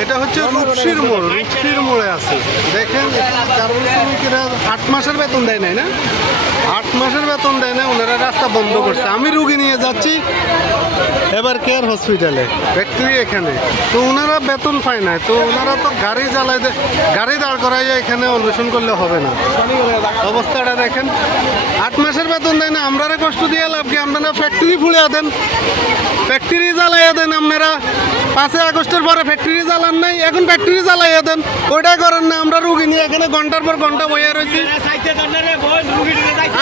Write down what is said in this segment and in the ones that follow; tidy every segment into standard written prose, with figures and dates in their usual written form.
এটা হচ্ছে রূপসীর মোড়, রূপসীর মোড়ে আছে। দেখেন গার্মেন্টস শ্রমিকেরা 8 মাসের বেতন দেয় নাই না, 8 মাসের বেতন দেয় না, ওনারা রাস্তা বন্ধ করছে। আমি রুগী নিয়ে যাচ্ছি এবার কেয়ার হসপিটালে, ফ্যাক্টরি এখানে, তো ওনারা বেতন পায় না, তো ওনারা তো গাড়ি জ্বালাই দেয়, গাড়ি দাঁড় করাইয়া এখানে অন্বেষণ করলে হবে না। অবস্থাটা দেখেন, 8 মাসের বেতন দেয় না, আমরা কষ্ট দিয়ে লাভ কি? আপনারা ফ্যাক্টরি ফুলিয়ে দেন, ফ্যাক্টরি জ্বালাইয়া দেন। আপনারা 5 আগস্টের পরে ফ্যাক্টরি জ্বালান নাই, এখন ফ্যাক্টরি জ্বালাইয়া দেন, ওইটাই করেন না। আমরা রুগী নিয়ে এখানে ঘন্টার পর ঘন্টা বইয়া রয়েছি,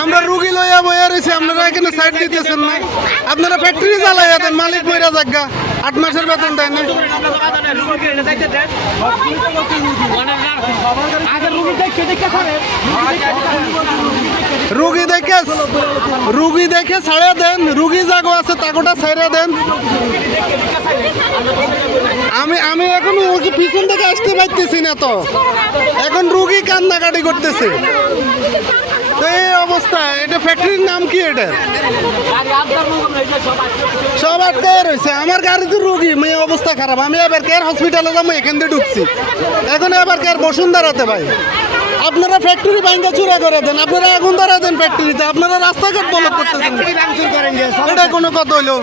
আমরা রুগী লইয়া বইয়া রয়েছি, আপনারা এখানে সাইড দিতেছেন না। আপনারা ফ্যাক্টরি জ্বালাইয়া দেন, মালিক মইরা জায়গা, 8 মাসের বেতন দেয় না। রুগী দেখে ছাড়ে দেন, রুগী জাগো আছে তাগোটা ছেড়ে দেন। আমি এখন ওকে পিছন থেকে আসতে পারতেছি না, তো এখন রুগী কান্নাকাটি করতেছে। তো এই অবস্থা, এটা ফ্যাক্টরির নাম কি? এটা সব আটকায় রয়েছে। আমার গাড়িতে রুগী, মেয়ে অবস্থা খারাপ। আমি এবার কেয়ার হসপিটালে যাবো, এখান দিয়ে ঢুকছি, এখন এবার কেয়ার বসুন্ধরাতে ভাই। আপনারা ফ্যাক্টরি ভাঙ্গা চূড়া করে দেন, আপনারা আগুন ধরা দেন ফ্যাক্টরিতে, আপনারা রাস্তাঘাট বলক করতেছেন, এটা কোনো কথা হইলো?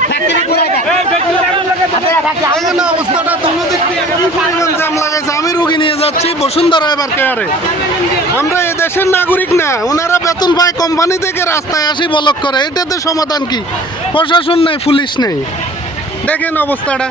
এখানে অবস্থাটা দুদিক দিয়ে জ্যাম লাগাইছে। আমি রুগী নিয়ে যাচ্ছি বসুন্ধরা এবার কেয়ারে। আমরা এই দেশের নাগরিক না, ওনারা বেতন পায় কোম্পানি থেকে, রাস্তায় আসি বলক করে। এটাতে সমাধান কি? প্রশাসন নেই, পুলিশ নেই, দেখেন অবস্থাটা।